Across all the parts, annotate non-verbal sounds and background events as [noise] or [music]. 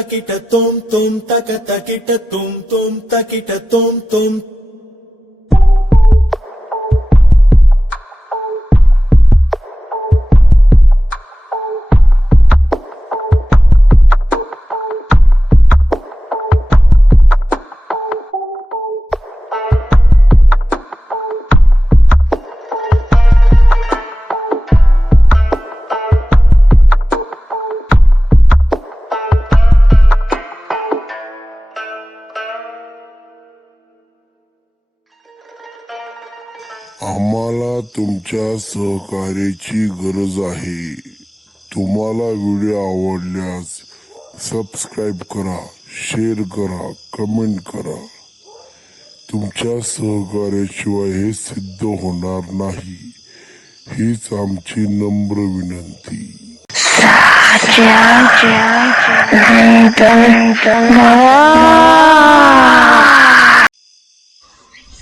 taquita tom tom taca taquita tom tom taquita tom tom आम्हाला तुमच्या सहकार्याची गरज आहे. तुम्हाला व्हिडिओ आवडल्यास सबस्क्राईब करा शेअर करा कमेंट करा. तुमच्या सहकार्याशिवाय हे सिद्ध होणार नाही. हीच आमची नम्र विनंती.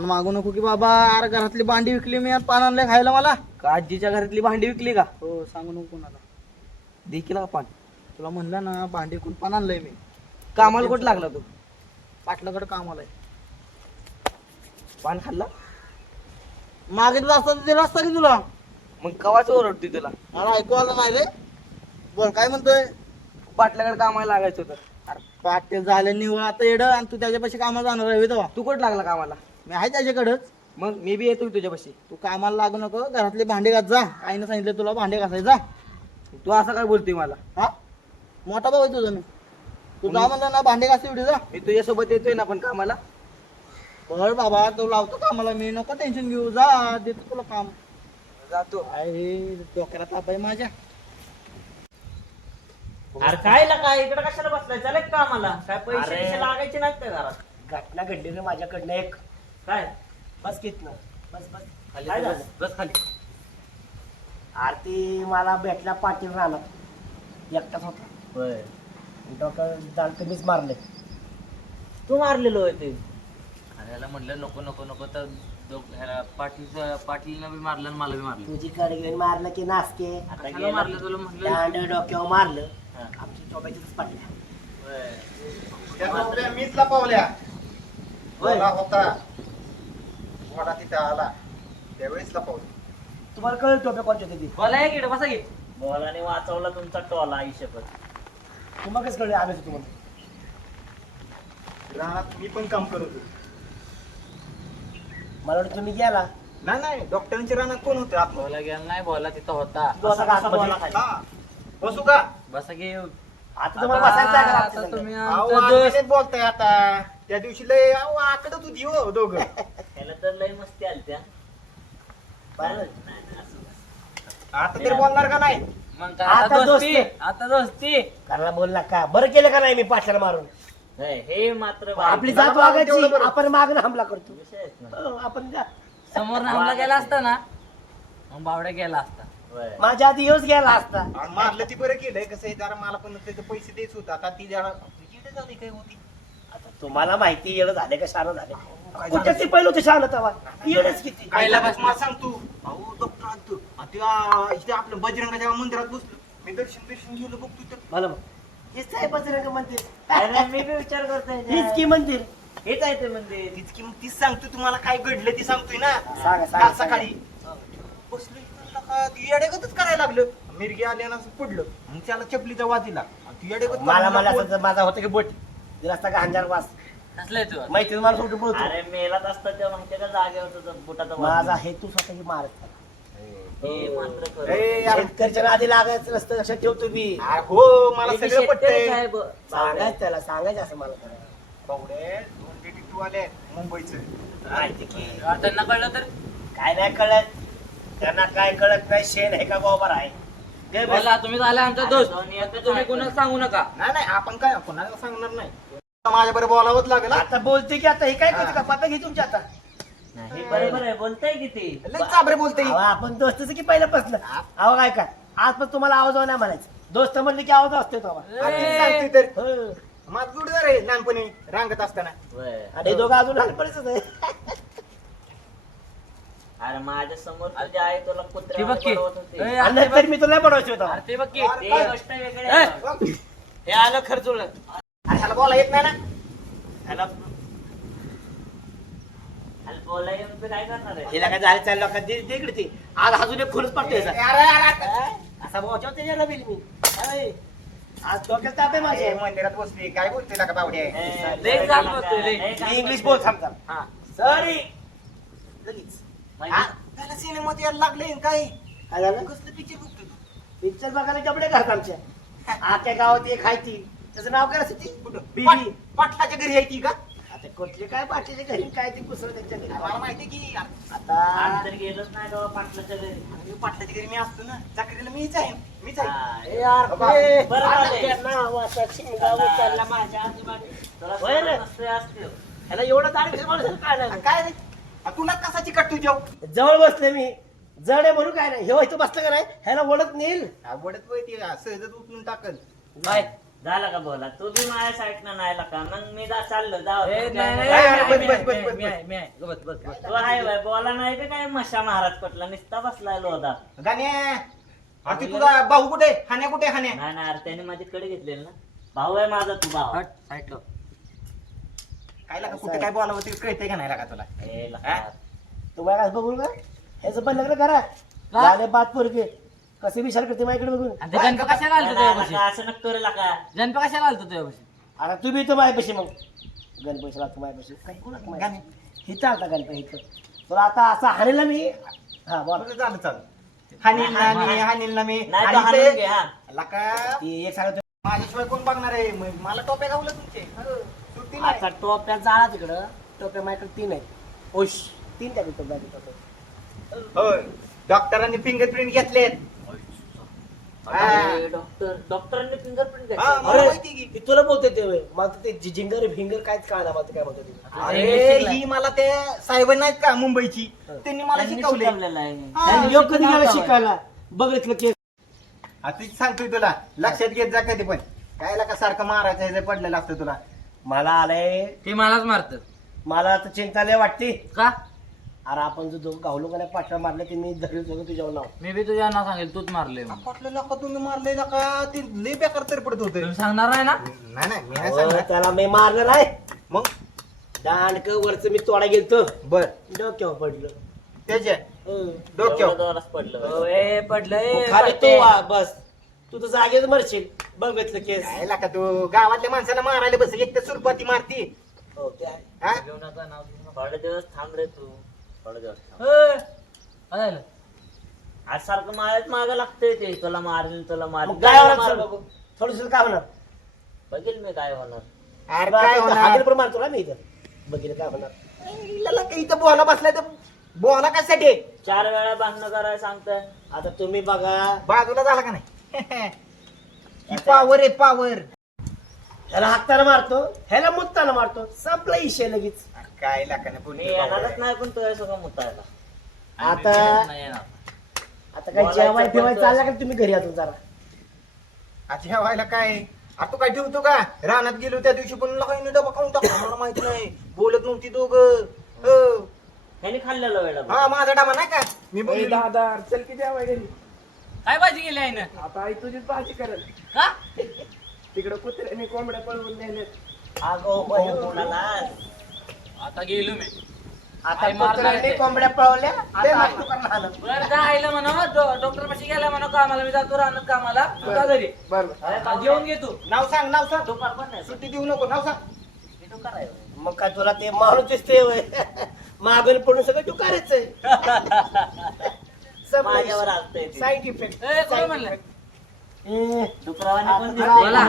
पान मागू नको की बाबा. अरे घरातली भांडी विकली मी आणि पान आणलंय खायला मला. का आजीच्या घरातली भांडी विकली का? हो सांगू नको कोणाला. देखील का पान. तुला म्हणलं ना भांडी विकून पान आणलंय मी. कामाला कुठं लागला तू? पाटलाकडे कामाला आहे. पान खाल्ला? मागितलं असतं तर दिलं असतं की तुला? मग कवाच ओरडते तुला? मला ऐकू आलं नाही रे. बोल काय म्हणतोय? पाटल्याकडे कामाला लागायचं होतं. अरे पाटील झाले निवळ आता येड आणि तू त्याच्यापाशी कामाला जाणार आहे तेव्हा. तू कुठं लागला कामाला? मी आहे त्याच्याकडंच. मग मी बी येतो तुझ्यापाशी तू कामाला लागू नको घरातली भांडी घात जा. आईनं सांगितलं तुला भांडे घासायचं जा. तू असं काय बोलते मला? हा? मोठा भाऊ आहे तुझा मी. तू जा म्हणलं ना भांडे घास एवढी जा. मी तुझ्यासोबत येतोय ना पण कामाला? बरं बाबा तू लावतो कामाला. मी नको टेन्शन घेऊ. जा देतो तुला काम. जातो. अरे डोक्याला ताप आहे माझ्या. अरे काय लागा इकडे कशाला बसलाय? चालेल का आम्हाला काय पैसे अरे. बिशे लागायचे नाहीत का घरात? घटना घडली रे माझ्याकडनं एक. काय? बस ना बस बस. खाली काय बस. झालं? बस खाली. आरती मला भेटला पाटील राहणार एकटाच होता. डोकं दाल मीच मारले तू मारलेलो आहे ते. अरे याला म्हटलं नको नको नको तर ह्याला पाटील पाटीलनं बी मारलं आणि मला बी मारलं. तुझी कडे घेऊन मारलं की नासके आता कशाला गेलं. मारलं तुला म्हटलं दांड डोक्यावर मारलं. हा. आमची चोबायचीच पाडल्या. मीच लपवल्या होय. होता. मोठा तिथे आला त्यावेळेस लपवलं तुम्हाला कळलं टोप्या कोणत्या होती बोला इकडे बसा घे बॉलाने वाचवला तुमचा टोला आयुष्यभर. तुम्हाला कसं कळलं आम्ही तुम्हाला रानात मी पण काम करत होतो. मला वाटतं तुम्ही गेला. नाही नाही डॉक्टरांच्या रानात कोण होते? आपण बोला गेला नाही बोला तिथं होता. बसा का? हा. बसू का? बसा की. आता तुम्हाला बसायचं जागा लागते आता. तुम्ही अहो, दोस्त- बोलताय आता. त्या दिवशी लय अहो, आकडत होती हो दोघं. [laughs] त्याला तर लय मस्ती आली त्या. आता तरी बोलणार का नाही मग काय आता आता दोस्ती दोस्ती. आता दोस्ती करायला बोल ना का बरं केलं का नाही मी पाठ्याला मारून नाही, हे मात्र आपली जात तेवढं वागायची बरं. आपण मागणं हमला करतो. हो, आपण जा. समोर हमला गेला असता ना मग बावड्या गेला असता होय. माझ्या आधी येऊच गेला असता आणि मारलं ती बरं केलंय कसं आहे जरा मला पण त्याचे पैसे द्यायच होता आता ती जरा येडं झाली काय होती तुम्हाला माहिती येणं झाले का? शान झाले. कुठे ते पहिलं होते शान तवा येणच किती? कायला बस मला सांगतो. अहो डॉक्टर आणतो इथे आपलं बजरंगाच्या मंदिरात बसलो मी दर्शन दर्शन घेऊन बघतो तर. मला बघ. हेच आहे बजरंग मंदिर. अरे, मी बी विचार करतोय हेच की मंदिर? हेच आहे ते मंदिर. तीच की तीच सांगतो तुम्हाला. काय घडलं ती सांगतोय ना. सांगा, काल सांगा, सकाळी. बसलो ती येडेगतच करायला लागलं. मिरगी आली आणि असं पडलं. मग त्याला चपलीचा वाज दिला आणि ती येडेगत मला मला मला असं माझा होतं की बोट. दिला असता का अंजार वास? कसलंय तू माहिती मला सोडून बोलतो. अरे मेलात असता तेव्हा माहितीये का जागेवर बुटाचा. माझा हेतू स्वतः की मारत हे मात्र खरं. ए, यार, शेतकऱ्याच्या आधी लागायचं नसतं लक्षात ठेवतो मी अरे हो मला हे सगळं शेतकरीच पटतंय सांगायचं त्याला सांगायचं असं मला बावडे दोन डिटेक्टिव्ह आले मुंबईचं. माहिती की. त्यांना कळलं तर? काय नाही कळत. त्यांना काय कळत नाही शेण आहे का गोबर आहे? गे बस. बोला तुम्ही झाला आमचा दोस्त तुम्ही. कोणाला सांगू नका. नाही नाही आपण काय कोणाला सांगणार नाही. माझ्या बरोबर बोलावंच लागेल हा. आता बोलते की आता हे काय करते का? पापा घे तुमच्या आता. नाही बरोबर आहे. बोलताय किती लय चाबरे बोलते अहो, आपण दोस्तच की पहिल्यापासून? अहो काय काय आज पण तुम्हाला आवाज नाही म्हणायचं. दोस्त म्हणले की आवाज असते तो सांगते तर. माझं जोडीदार आहे लहानपणी रांगत असताना. हे दोघं अजून लहानपणीच आहे. अरे माझ्यासमोर तुझी आई तुला ते कुत्र्या बघ की. बनवत होती. ए, आणि नंतर मी तुला बनवायचं होतं अरे ते बघ की. अरे, ते गोष्ट वेगळी आहे. बघ, हे आलं खर्चुळ अरे ह्याला बोला येत नाही ना. ह्याला आणि बोलायला येऊन तू काय करणार आहे? हिला काय झालं चाललं का दे दे इकडे ते. आज अजून एक खुलच पडतोय याचा. अरे, अरे, अरे. असा बोचाव त्याच्याला बिल मी. अय, आज डोक्यात ताप आहे माझ्या. ए, मंदिरात बसली. काय बोलते का बावडे. ए, लय जाम होतोय, लय. लय जाम मी इंग्लिश. बोल हा. सॉरी लगेच. म्हणजे त्याला सिनेमात यायला लागले काय काय झालं? कसलं पिक्चर तू? पिक्चर बघायला कपडे घालत आमच्या आख्या गावात एक आहे ती. त्याचं नाव काय? बीबी. पाट- पाटलाच्या घरी आहे ती का? आता कुठले काय पाठीचे घरी काय ती कुसळ त्यांच्या घरी? मला माहिती की आता तर गेलोच नाही गावा पाटलाच्या घरी. मी पाटलाच्या घरी मी असतो ना चाकरीला मीच आहे मीच आहे. ए यार, बाबा, ए, बरं आता झालंय. त्या नावाचा शिंगा उचलला माझ्या. तुला होय रे. असते ह्याला एवढं दाढी बिढी माणूस काय आ, नाही? काय रे? आ, तुला कसा चिकट तू जेव जवळ बसले मी. जड आहे म्हणून काय नाही. हे इथं बसलं का नाही? ह्याला ओढत नेईल. आवडत होय ती आ, सहजच उचलून टाकल. काय झाला का बोला? तू बी माझ्या साईडनं नाही का मग मी जा चाललो. जाऊ ए, नाही, नाही, नाही, नाही, बस, मी बस, आहे, बस, मी बस, आहे, मी आहे, मी आहे. बस, बस, बस. तू आहे बाय बोला नाही का काय मशा महाराज पटला निसता बसलाय लोदा गाण्या आ, ती तुझा भाऊ कुठे? हाण्या कुठे हाण्या? नाही ना अरे त्याने माझी कडे घेतलेली ना. भाऊ आहे माझा तू भाऊ. हट, साईडला. काय लागा कुठे काय बोलावं ते कळतंय का नाही लागा तुला? ए? लका. तुम्हाला काय बघू का? ह्याचं पण लग्न करा. झाले बात पोरगे. कसे विचार करते माझ्याकडे बघून? आणि ते गणपती कशाला आलतो तुझ्यापाशी? असं नक्की करू लका गणपती कशाला आलतो तुझ्यापाशी? आता तुम्ही तर माझ्यापाशी मग. गणपती लागतो माझ्यापाशी. काय कोणाला माहिती? हिथं आलता गणपती इथं. तुला आता असं हाणेला मी? हा बोला. बरं, झालं चालू हानील ना मी हानील ना मी. नाही आणि तो हाणून ते- घे हा. लाका. ती एक सांगतो. माझ्याशिवाय कोण बघणार आहे? म- मला टोप्या गावलं तुमचे हो, सुट्टी नाही. आता टोप्या जाळा तिकडं. टोप्या माझ्याकडे तीन आहेत. ओश तीन टोप्या होय. डॉक्टरांनी फिंगरप्रिंट घेतलेत. अरे, डॉक्टर डॉक्टरांनी फिंगरप्रिंट हा, घेतलं मला माहिती की ती तुला बोलते ते होय. मला ते जिंगर फिंगर काहीच कळणार मला ते काय बोलतो ते. अरे ही मला ते साहेब नाहीत का मुंबईची? त्यांनी मला शिकवले हा. योग कधी गेला शिकायला. बघितलं की आता तीच सांगतोय तुला. लक्षात घेत जा कधी पण. काय का सारखं मारायचं हे जे पडलेलं असतं तुला. मला आलंय ते मलाच मारत. मला आता चिंता लय वाटते. का? अरे आपण जो दोघं गावलो का नाही पाठवा मारलं की मी धरेल सगळं तुझ्यावर नाव मी बी तुझ्या नाव सांगेल तूच मारले पटलेलं का तुम्ही मारलेलं का ते लय बेकार तर पडत होत. सांगणार नाही ना? नाही नाही मी नाही अहो, सांगणार. त्याला मी मारलं नाही मग? दांडक वरच मी तोडा गेलतो. बर. डोक्यावर पडलं. त्याच्या हं. डोक्यावर? जोरात पडलं. ओ, ए पडलंय खाली तू वा, बस. तू तर जागेच मरशील. बघितलं केस. का तू गावातल्या माणसाला मारायला बस. एक तर सुरपाती मारती. हो ते आहे. हा? घेऊ नका नाव. थोडे दिवस थांब रे तू. झालं आज सारखं माझ्याच मागं लागतंय ते. तुला मारेल तुला मारेल. मग काय होणार सर बघू. थोडस काय होणार? बघील मी काय होणार. अरे काय होणार? पण मारतो ना मी इथं. बघितलं काय होणार. इथं बोला बसलाय तर बोला कशासाठी? चार वेळा भांडणं करायला सांगताय. आता तुम्ही बघा. बाजूला झाला का नाही? ही पावर आहे पावर ह्याला हाताने मारतो. ह्याला मुत्ताना मारतो. संपला इशे लगेच. काय लाका नाही मी येणारच नाही पण तुझ्या सगळं मुतायला आता नाही येणार. आता काय जेवाय ठेवाय चालला का तुम्ही घरी अजून जरा व्हायला काय आता तू काय ठेवतो का रानात गेलो त्या दिवशी पण काही डबा खाऊन टाकला मला माहिती नाही बोलत नव्हती दोघं हो. ह्याने खाल्लेलं वेळा हा माझा डाबा नाही का मी बोललो दादा चल की जेवाय घरी काय भाजी गेली आहे ना आता आई तुझीच भाजी करेल का तिकडे कुत्र्याने कोंबड्या पळवून नेलेत अगो कोणाला आता गेलो मी. आता आई कुत्र्याने. कोंबड्या पळवल्या ते आता- लहान? बरं जा आईला म्हणा डॉक्टर पाशी गेला म्हणा कामाला मी जातो राहणार कामाला. तू जा घरी. आता जेवून घे तू. नाव सांग नाव सांग. दुपार पण नाही. सुट्टी देऊ नको नाव सांग. तो करायचं मग काय तुला ते माणूस दिसते होय. मागून पडून सगळं तू करायचंय. [laughs] माझ्यावर ते. साईड इफेक्ट ए, कोण म्हणलं? डुकरावाने पण बोला.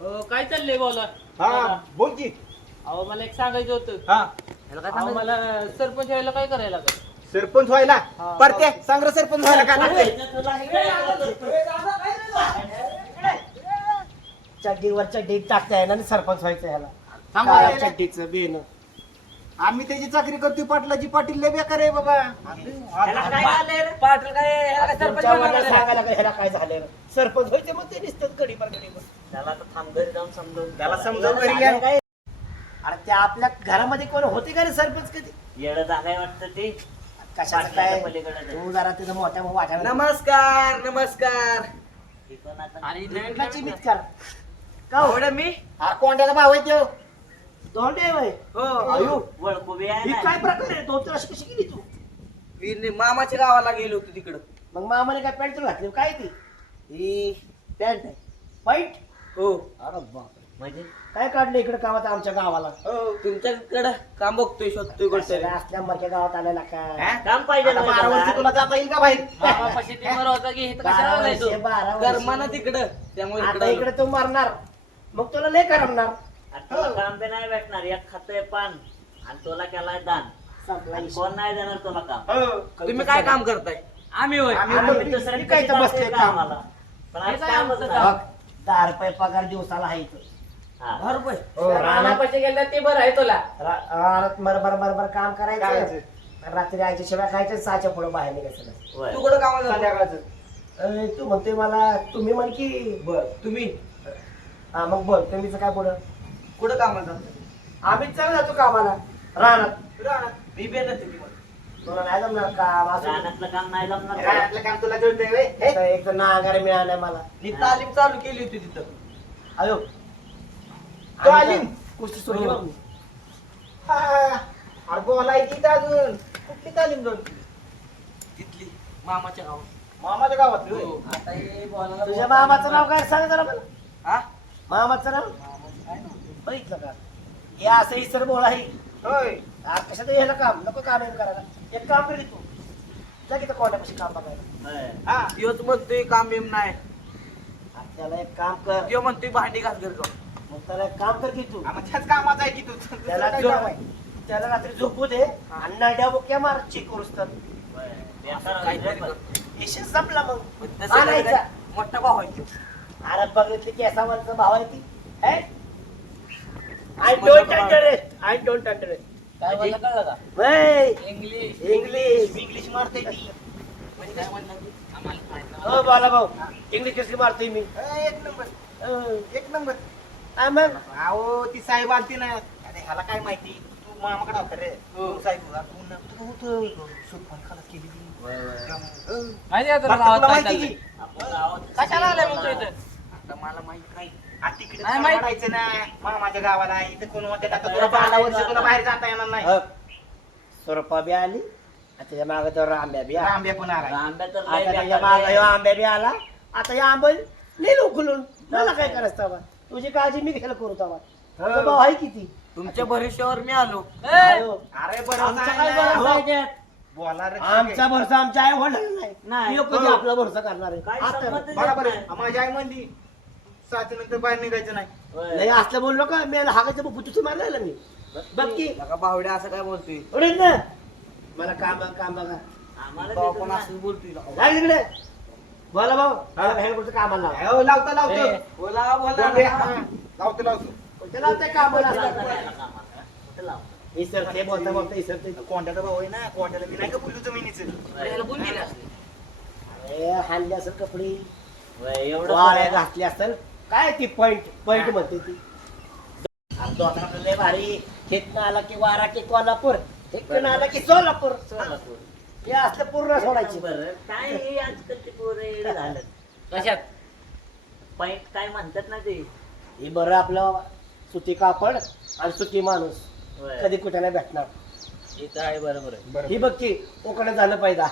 हो, काय चाललंय बोला. हा बोल की. अहो मला एक सांगायचं होतं. हा. अहो, मला सरपंच व्हायला काय करायला लागेल? सरपंच व्हायला? पडते सांग रे सरपंच व्हायला का लागतंय? चड्डीवर चड्डी टाकता येणार आणि सरपंच व्हायचं ह्याला थांबा. काय चड्डीचं बेन आम्ही त्याची चाकरी करतोय पाटलाची पाटील लय बेकार आहे बाबा. त्याला काय झालंय रे? पाटील काय ह्याला काय सरपंच तुमच्या बनवणार वडिलांना आहे? सांगायला काय ह्याला काय झालं रे? सरपंच व्हायचं मग ते दिसतात कडी पर कडी त्याला आता थांब घरी जाऊन समजून त्याला त्याला समजावून घरी घ्या काय अरे ते आपल्या घरामध्ये कोण होते का रे सरपंच कधी? येडं झालंय वाटतं ते. कशाचं काय? पलीकडे तू जरा तिथं मोठ्या वाटायला नमस्कार नमस्कार. आता आणि नवीन कर. का हो? एवढं मी? हा कोंड्याचा भाव आहे त्यो. दोंडे वय. हो. अयो वळकू बी आहे ही ना. काय प्रकार आहे? दोन तर अशी कशी गेली तू? मी नि- मामाच्या गावाला गेलो होतो तिकडं. मग मामाने काय पॅन्ट घातली? काय ती? ही पॅन्ट आहे. वाईट हो. अरे बाप म्हणजे? काय काढलं इकडे कामात आमच्या गावाला? हो तुमच्याकडं काम बघतोय शोधतोय असल्या मरक्या गावात आलेला काय हा? काम पाहिजे आता बारा वर्षी तुला. जाता येईल का बाहेर मामापाशी ते बरं होतं की इथं कशाला बारा बोलायचो वर्षे, बारा वर्षे. कर्माना तिकडं. त्यामुळे आता इकडं इकडे तू मरणार. मग तुला लय करमणार. आता तुला काम बी नाही भेटणार. एक खातोय पान आणि तुला केलाय दान. संपला आणि विषय. कोण नाही देणार तुला काम? हो. तुम्ही काय काम करताय? आम्ही होय. आम्ही आम्ही आम्ही दुसऱ्या काय इथं बसलोय काम कामाला. पण आज हे काय कामच नाही. दहा रुपये पगार दिवसाला आहे इथं. दहा रुपये. हो, गेलं ते बरं आहे तुला. रा- बरोबर काम करायचं. रात्री आयच्या शिवाय खायचं सहाच्या पुढे बाहेर निघायचं. नाही. तू कुठं कामाला जातो? संध्याकाळचं. अरे, तू म्हणते मला तुम्ही म्हण की बर. तुम्ही? हा मग बोल तुम्हीच काय पुढं? कुठं कामाला जातो? आम्हीच चालू जातो कामाला. रानात. रानात. मी बेन येते ती तुला नाही जमणार काम असं? रानातलं काम नाही जमणार. तुला. काम तुला जुळतंय व्हय? हे? एक तर- नांगारे मिळाला मला. मी तालीम चालू केली होती तिथं. अयो तो आलीम? कुस्ती सोडली बघ मी. हा, हा. अरे बोलायची तर अजून. कुठली तालीम जोड तिथली मामाच्या गावात. मामाच्या गावात होय? हो. आता हे बोलायला तुझ्या मामाचं नाव काय? सांग जरा मला. हा? मामाचं नाव? बघितलं का? हे असं इसर बोळ आहे होय. आ, कशाचं ह्याला काम? नको काम हे करायला. एक काम करी तू जा की कोणापाशी काम बघायला. हा. त्योच म्हणतोय काम बिम नाही. आपल्याला एक काम कर. त्यो म्हणतोय भांडी घास घर जाऊन. मग त्याला एक काम कर की तू. हा, मग त्याच कामाचं आहे की तू? दुसरं त्याला काय काम आहे? त्याला रात्री झोपू दे आणि नाड्या बुक्या मार चेक करूस तर काहीतरी. विषय संपला मग. पण तसं नाही आणायचा. काय. मोठा भाऊ आहे त्यो. अरे बघितली की असा वरचा भाव आहे ती. I don't understand I don't काय बोलला कळलं का वय. इंग्लिश इंग्लिश इंग्लिश मारते ती म्हणजे काय म्हणलं ती? आम्हाला माहीत नाही. हो बाला भाऊ. इंग्लिश कसली मारतोय मी? ए, एक नंबर. अं, एक नंबर. हा मग? अहो ती साहेब आलती ना. अरे ह्याला काय माहिती? तू मामाकडे होता रे. हो. तू साहेब होता. तू न- तू होतं. सुटपान खालास केली ती. होय, होय. हं. माहिती आहे तुला बाकी गावात तुला काय माहिती चाललंय? की? आपण गावात कशाला आलाय मग तू इथं? आता मला माहीत नाही. आ, तिकडे नाही, माहित- ना. मामाच्या गावाला इथं कोण होते? आता तुला बारा वर्ष तुला बाहेर जाता येणार नाही. स्वरूपा बी आली. आणि त्याच्यामागे तर आंब्या बी आला. आंब्या पण आला आंब्या आता लय त्याच्यामागे आंब्या बी आला. आता या आंबा नेल उखलून. मला काय करायचं तुझी काळजी मी घ्यायला करू तवा. तुझा भाऊ आहे किती? तुमच्या भरोश्यावर मी आलो. अरे आमचा काय. भरोसा आहे त्यात? बोला रे आमचा भरोसा आमच्या आई वडिलांना नाही. कधी आपला भरोसा करणार आहे. काय आता संबंध देत बरोबर नाही. आहे माझी आई म्हणली सातच्या नंतर बाहेर निघायचं नाही. असलं बोललो का मी हागायचं बुचूच मारलेलं मी. बघ की. नका बावड्या असं काय बोलतोय? ना. मला काम बघा काम बघा. आम्हाला देत बोलतोय. लका. जा तिकडे बोला भाऊ. कुठं कामाला लावा. हो, लावतो लावतो. ए, बोला बोला. बोल. रे, हा. लावतो लावतो. कुठं लावताय कामाला लावता? इसरते बोलता बोलता इसरते कोंड्याचा भाऊ आहे ना कोंड्याला बी नाही का बोलू जमिनीचं. अरे हाणले असं कपडे. होय, एवढं घातली असेल. काय ती पॉइंट पॉइंट म्हणते ती. लय भारी. खेतनं आला की वारा की कोल्हापूर. खेतनं आला की सोलापूर. सोलापूर. हे असलं पूर्ण सोडायची. बरं काय हे आजकालचे पोरं येडं झालं. कशात? पॉईंट काय म्हणतात ना ते? हे बरं आपलं सुती कापड आणि सुती माणूस. होय. कधी कुठे भेटणार? इथं आहे बरोबर. आहे ही बघ की कोकडे झालं पाहिजे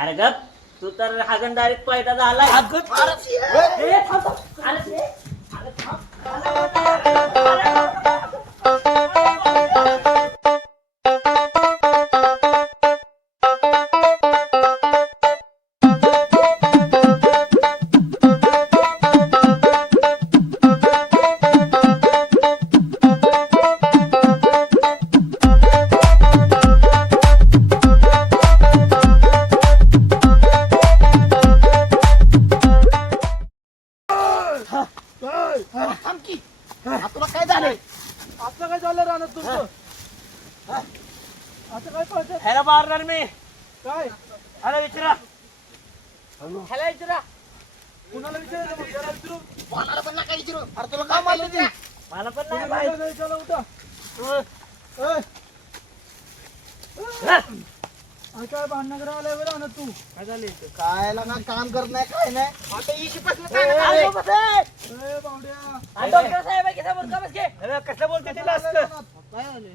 अरे गप. तू तर हागणदारीत पैदा झालाय. थांब, थांब. आलं, थांब. विचारणार मी. काय? अरे विचारा. ह्याला विचारा. कुणाला विचारायचं मग? त्याला विचारू. कोणाला पण नका विचारू. अरे तुला काय मारलं ते मला पण नाही तुम्ही माहीत. काय होतं हं. ए. अरे काय भांडणं करायला ना तू? काय झालं इथं? काय लागा काम करत नाही काय नाही. आता इशी पासून ए, बावड्या आणि डॉक्टर साहेब आहे की समोर? का बसके? अरे, कसं बोलते ते लाजतं?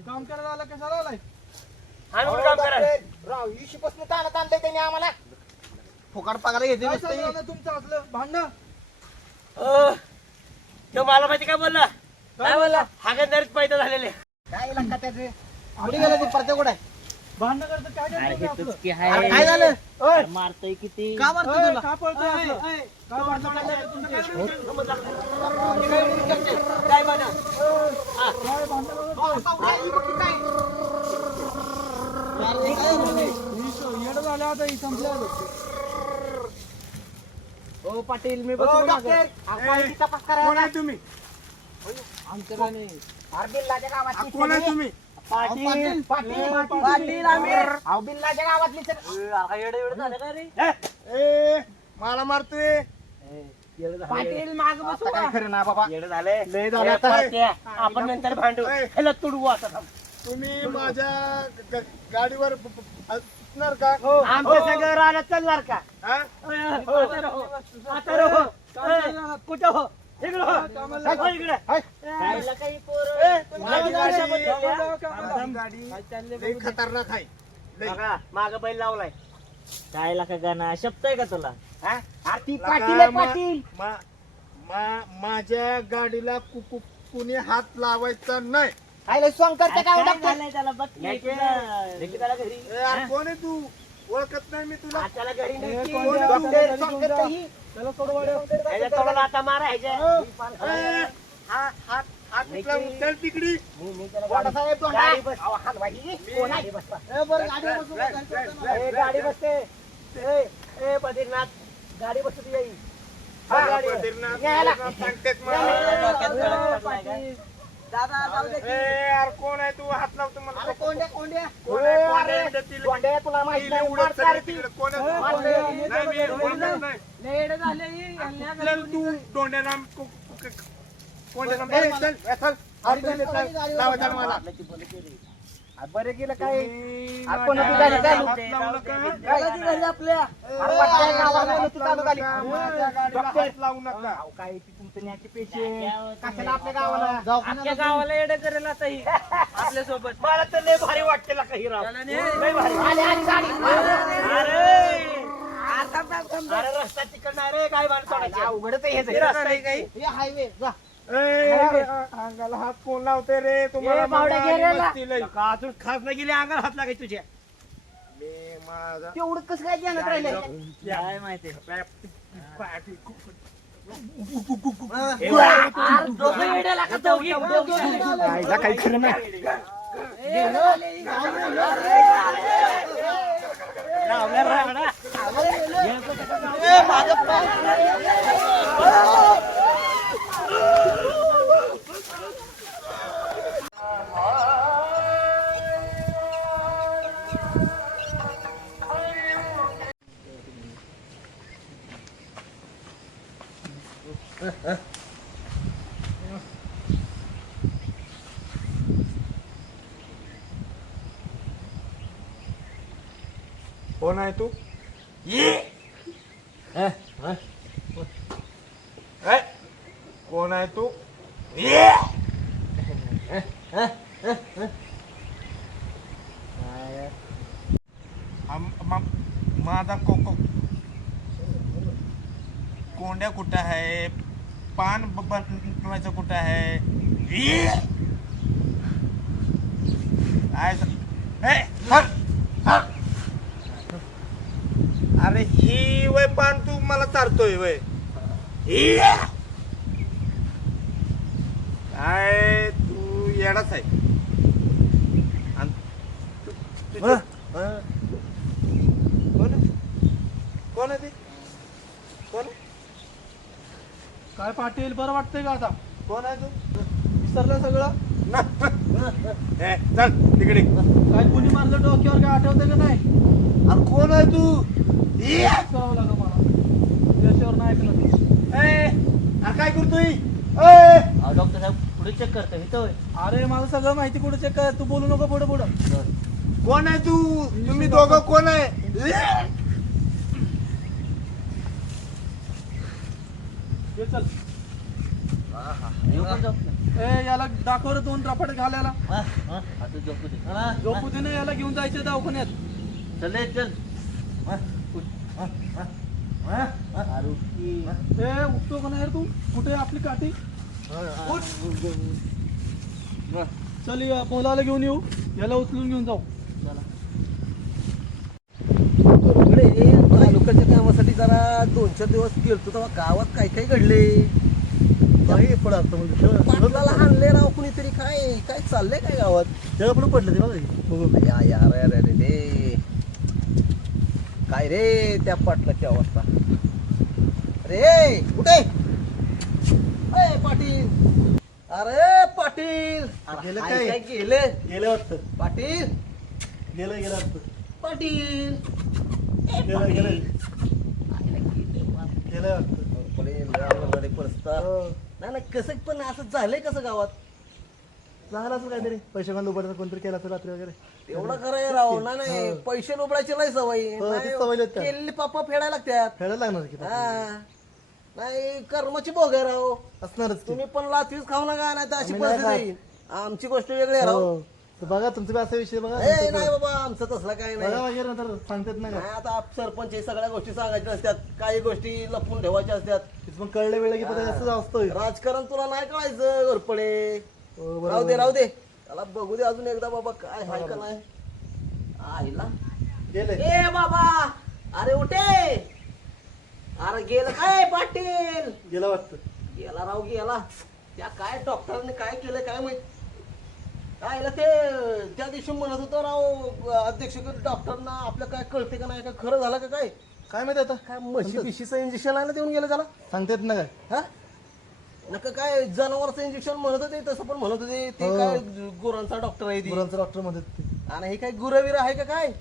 काम करायला आला कशाला आलाय? आणि म्हणून काम करा. राव इशी पासून ताणत आणलंय त्यांनी आम्हाला. फुकाट पगार घेते काय नुसतं. तुमचं असलं भांडणं? अं, तो मला माहिती काय बोलला? काय बोलला? हागणदारीत पैदा झालेले. काय लागतं त्याचे? कुठे गेलं ते परत कुठे? भांडणं करतं काय अरे हे अरे हाय काय झालं? अरे मारतोय किती का मारतो तुला? काय म्हणा? ही. ही. हो पाटील मी बसू डॉक्टर तपास करा तुम्ही? बिल्लाच्या गावातली कोण आहे पाटील पाटील. पाटील आम्ही. अहो बिल्लाच्या गावातली सगळी- ए मला मारतोय. पाटील माग बसू काय खरं ना बाबा? झालं आपण नंतर भांडू. तुडवू आता. तुम्ही माझ्या ग- गाडीवर ब- ब- असणार का? आमच्या सगळं राहण्यात चालणार का? हा? ए, कुठं हो? इकडं हो. हो, इकडं. खायला काही पोर माझी गाडी- गाडी- गाडी लय खतरनाक आहे. बघा माग बैल लावलाय. खायला का गाणं शपतय का तुला? हा? अरे ती पाटील आहे मा- पाटील. मा- मा- माझ्या गाडीला कु- कु- कुणी हात लावायचा नाही. आयला सॉंग करते काय काय डॉक्टर झालंय त्याला बघ की तुझं. लेकी त्याला घरी ए, यार, कोण आहे तू ओळखत नाही मी तुला हा, त्याला घरी नाही की. कोण आहे? डॉक्टर सॉंग करते ही त्याला. ह्याच्या तोंडाला आता ए, उचल तिकडी तोंडा? गाडी बस. अहो, हलवा ही. कोण आहे? ए, बरं, गाडीवर बसू नका, गाडी चालताना. ए, गाडी बसते ए ए बद्रीनाथ गाडी बसते तुझ्या ही. हा, गाडी बस. बद्रीनाथ, यायला. बद्रीनाथ सांगतेस मला. डोक्यात कळत पडलाय का? ए, यार, कोण आहे तू हात लावतो मला अरे कोंड्या कोंड्या कोण आहे? कोण आहे? तिला- कोंड्या तुला माहीत तिला नाही उडत मारते चालली अरे ती. तिकडे. कोण आहे? मारते. नाही, मी ओळखत नाही. आपल्याला तू दोंड्याराम को- को- को- कोंड्याराम ए, चल, ए, चल. गाडी चालली, चल. लावा, चल मला. केलं काय? चालू? हात लावू नका. अरे पाटील गावाला गेलो, तू चालू झाली. माझ्या गाडीला हात लावू नका. अहो, काय ती तुमचं न्यायचे पैसे? कशाला आपल्या गावाला? अख्ख्या गावाला येडं करेल आता ही. [laughs] आपल्यासोबत मला तर लय भारी वाटते का ही राव. लय भारी. आली आली गाडी. अरे रस्ता तिकडनं आहे रे काय सोडायची. अवघडच आहे हे काही? हायवे जा. अंगाला हात कोण लावते रे? तुम्हाला ए, बावड्या मला आणि गेलेला. मस्ती लई. का अजून खास नाही गेली अंगाला हात लागायची तुझ्या मी माझा तेवढं कसं काय ध्यानात काय माहिती? काही खरं नाही. रावल्या. कोण आहे तू? ए, कोण आहे तू? ये! माझा कोको. कोंड्या कुठं आहे? पान बनवायचं कुठं आहे. अरे ही वय पान तू मला चारतोय वय. काय तू येडाच आहे आणि तू- तुझं- हं? कोण आहे? कोण आहे ते कोण आहे? काय पाटील बरं वाटतंय का आता? कोण आहे तू? विसरलं सगळं? [laughs] ए, चल तिकडे. काय कोणी मारलं डोक्यावर काय आठवतं का नाही? अरे कोण आहे तू? करावं लागलं मला. त्याच्यावर नाही ऐकलं. ए, अरे काय करतोय? ए, डॉक्टर साहेब पुढे चेक करतो इथं होय. अरे मला सगळं माहिती कुठे चेक कर तू बोलू नको पुढे पुढं. कोण आहे तू? तुम्ही दोघं कोण आहे? ये चल. ए याला दाखव रे दोन रपाटे घालायला आता झोपू दे ना याला घेऊन जायचं दवाखान्यात चल ये, चल हा, उठ. हा, हा, हा, हा. उठ. ए उठतो का नाही रे तू कुठे आहे आपली काठी चल या मुलाला घेऊन येऊ याला उचलून घेऊन जाऊ तालुक्याच्या कामासाठी जरा दोन चार दिवस गेलतो तेव्हा गावात काय काय घडले काही पडत. पाटलाला आणले राव कुणीतरी. काय काय चाललंय काय गावात? तेव्हा पण पडलं ते या यार अरे अरे रे. काय रे त्या पाटलाची अवस्था? रे कुठे? अय पाटील. अरे पाटील. गेलं काय? गेलं? गेलं वाटतं. पाटील. गेलं गेलं वाटतं. पाटील. ए, पाटील. नाही नाही कसं पण असं झालंय कसं गावात? झालं असं काहीतरी. पैसे खांदू पडतात कोणतरी केला असेल रात्री वगैरे. एवढं खरंय राव. ना नाही पैसे लोबडायचे नाही सवय. हो, नाही, तीच सवय लागते. केलेली पापा फेडायला लागतात. खेळायला लागणार की हा. नाही कर्माची भोग आहे राव. असणारच की. तुम्ही पण लाचवीच खाऊ नका नाही तर अशी आम्ही नाही परिस्थिती. आमची गोष्ट वेगळी आहे राव. हो. तर बघा तुमचं बी असा विषय बघा. ए, नाही बाबा आमचं तसलं काय नाही. बघा वगैरे नंतर सांगतात ना नाही आता आप- सरपंच हे सगळ्या गोष्टी सांगायच्या नसतात काही गोष्टी लपवून ठेवायच्या असतात. पण कळलं वेळ की पता जास्त असतोय राजकारण तुला नाही कळायचं घरपडे. हो. राहू दे राहू दे. त्याला बघू दे अजून एकदा बाबा काय हाय का नाही. आईला. गेले. ए बाबा. अरे उठे. अरे गेलं काय पाटील? गेला वाटतं. गेला राव गेला. त्या काय डॉक्टरने काय केलं काय माहीत? काय ते त्या दिवशी म्हणत होतं राव अध्यक्ष डॉक्टरना आपल्या काय कळते का नाही का खरं झालं का काय? काय माहिती आता? काय म्हशी पिशीचं इंजेक्शन आहे ना देऊन गेलं त्याला. सांगतात ना काय? हा? नका काय जनावरचं इंजेक्शन म्हणत होते तसं पण म्हणत होते. ते हो. काय गुरांचा डॉक्टर आहे ती. गुरांचं डॉक्टर म्हणतात. आणि हे काय गुरवीर आहे का काय?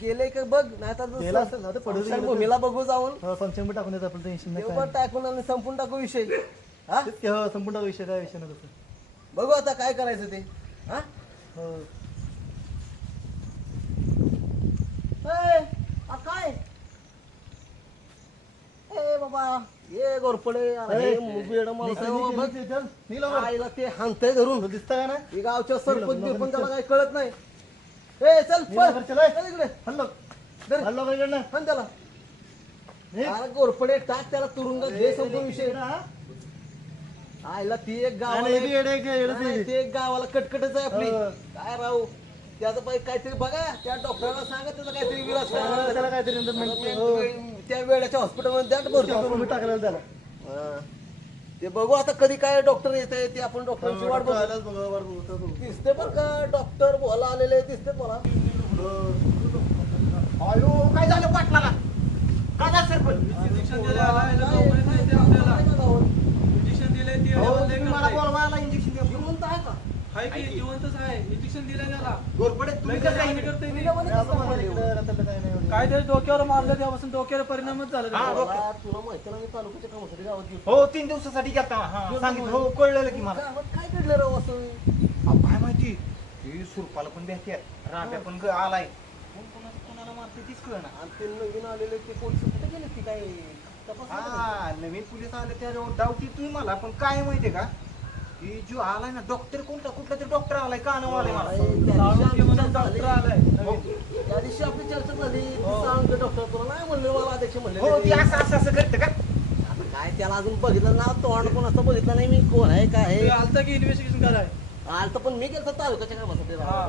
गेले का बघ नाही गेला असेल ना, ते पडून गेलं तर. भूमीला बघू जाऊन. हो, फंक्शन बी टाकून देत आपलं टेन्शन नाही देवभर काय? टाकून आणि संपून टाकू विषय. हा? तेच की, हो, संपूर्ण विषय काय विषय नाही तसं. बघू आता काय करायचं ते. हा? हो. ए, आ काय ए बाबा ये गोरपडे अरे हे. आईला ते धरून दिसतं का ना ही गावच्या सरपंच बिरपंच त्याला काही कळत नाही. ए चल पळ. इकडे. हल्लो. धर. त्याला. अरे गोरपडे टाक त्याला तुरुंगात. घे संपूर्ण विषय? आईला ती एक गावाला नाही. ते एक गावाला कटकटच आहे आपली. हो. काय राहू? त्याचं पाहिजे काहीतरी बघा त्या डॉक्टरांना सांगा त्याचं काहीतरी विलास त्याला. त्याला काहीतरी नंतर ते हो. त्या वेळेच्या हॉस्पिटलमध्ये द्या भरती आपण करून बी टाकलेलं त्याला हा. ते बघू आता कधी काय डॉक्टर येत आहे ते आपण डॉक्टरची वाट बघू आलाच वाट. दिसते पण का डॉक्टर बोला आलेले दिसते मला अयो काय झालं पाटलाला काय झालं सरपंच इंजेक्शन दिले आला, याला दवाखान्यात न्यायचे आपल्याला. इंजेक्शन दिले ते हो, तुम्ही मला. बोलवायला इंजेक्शन आहे का हाय की जिवंतच आहे इंजेक्शन दिले त्याला. गोरपडे तुम्ही लय कसं काय करतोय तुम्ही काय नाही एवढं. काय तरी डोक्यावर मारलं तेव्हापासून डोक्यावर परिणामच झाला हा, तुला माहिती नाही मी तालुक्याच्या कामासाठी गावात गेलो. हो तीन दिवसासाठी गेलता हा सांगितलं. हो कळलेलं की मला. गावात काय घडलं राव असं? अहो, काय माहिती? हे सुरपाला पण भेटते राब्या पण ग- आलाय. कोण कोणाला कोणाला मारते तीच कळना. आणि ते नवीन आलेले ते पोलीस कुठे गेले काय? तपास नाही का? हा नवीन पोलीस आले त्याच्यावर डाऊट येतोय मला. पण काय माहितीये का? की जो आलाय ना. डॉक्टर कोणता कुठला तरी डॉक्टर आलाय आलाय मला. दिवशी साळुंखे आमची म्हणून चर्चा डॉक्टर. आलाय. त्या दिवशी आपली चर्चा झाली. ती सांगतो डॉक्टर तुला. नाही म्हणले मला अध्यक्ष म्हणले हो ती असं असं असं करतं का? आता काय त्याला अजून बघितलं ना तोंड कोण असं बघितलं नाही मी. कोण आहे काय आहे? आलता की इन्व्हेस्टिगेशन कराय आलं तर पण मी गेलो तालुक्याच्या कामासाठी हा.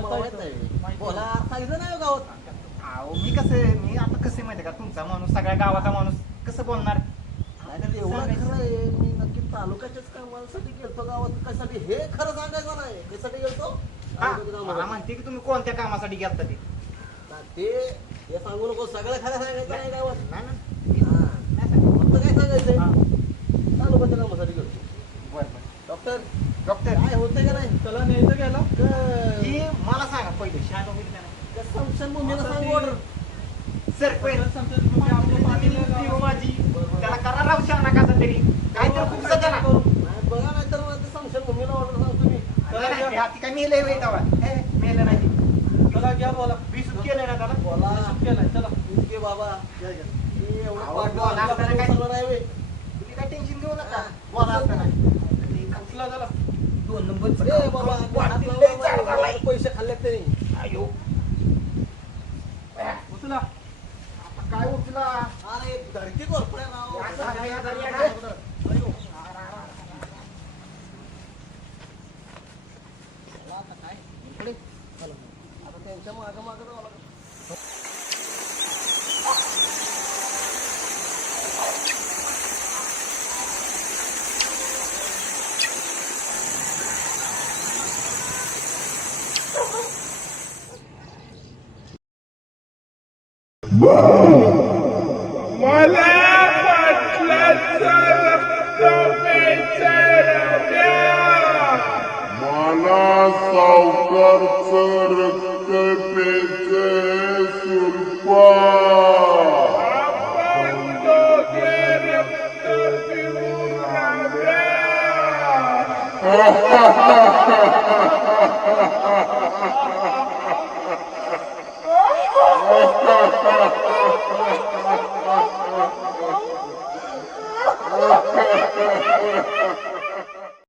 माहीत. नाही. माहिती. बोला सांगितलं नाही हो गावात. अहो मी कसं मी आता कसं माहितीये का? तुमचा माणूस सगळ्या गावाचा माणूस कसं बोलणार? नाही तर एवढं खरं तालुक्याच्याच कामासाठी गेलतो गावात. कशासाठी हे खरं सांगायचं नाही. कशासाठी गेलतो. हा, तालुक्याच्या मला. माहितीये की तुम्ही कोणत्या कामासाठी गेलता ते? ना ते हे सांगू नको. सगळं खरं सांगायचं नाही गावात. नाही ना हा. नाही. सांगितलं. फक्त काय सांगायचंय? हा. तालुक्याच्या कामासाठी गेलतो. बरं बरं. Doctor doctor. काय होते का नाही? त्याला न्यायचं गेला. क- ही मला सांगा पहिले शहाणं होईल का नाही? त्या संशय मम्मीला सांग ऑर्डर सरपंच समजा तुम्ही आपलं पाणी ती माझी. त्याला करा राव शहाणा कसा तरी. काय तर खूप सध्या ना नाही बघा नाही तर मला ते संशय मम्मीला ऑर्डर सांगतो मी नाही, नाही, हाती काय मेलंय वय तेव्हा हे, मेलं नाही. चला घ्या बोला. बिसूत केलंय ना त्याला? बोला. केलाय. चला. इतके बाबा. घ्या, घ्या. मी एवढं अहो, पाठवा, बोला, आपल्याला आपल्याला काय- सगळं नाही बे. तुम्ही काय टेन्शन घेऊ नका. बोला असताना उचला चला दोन नंबर ए बाबा हात. पैसे खाल्ले त्यांनी. अयो उचला काय उठला? अरे धडकी कोरपड्या राव.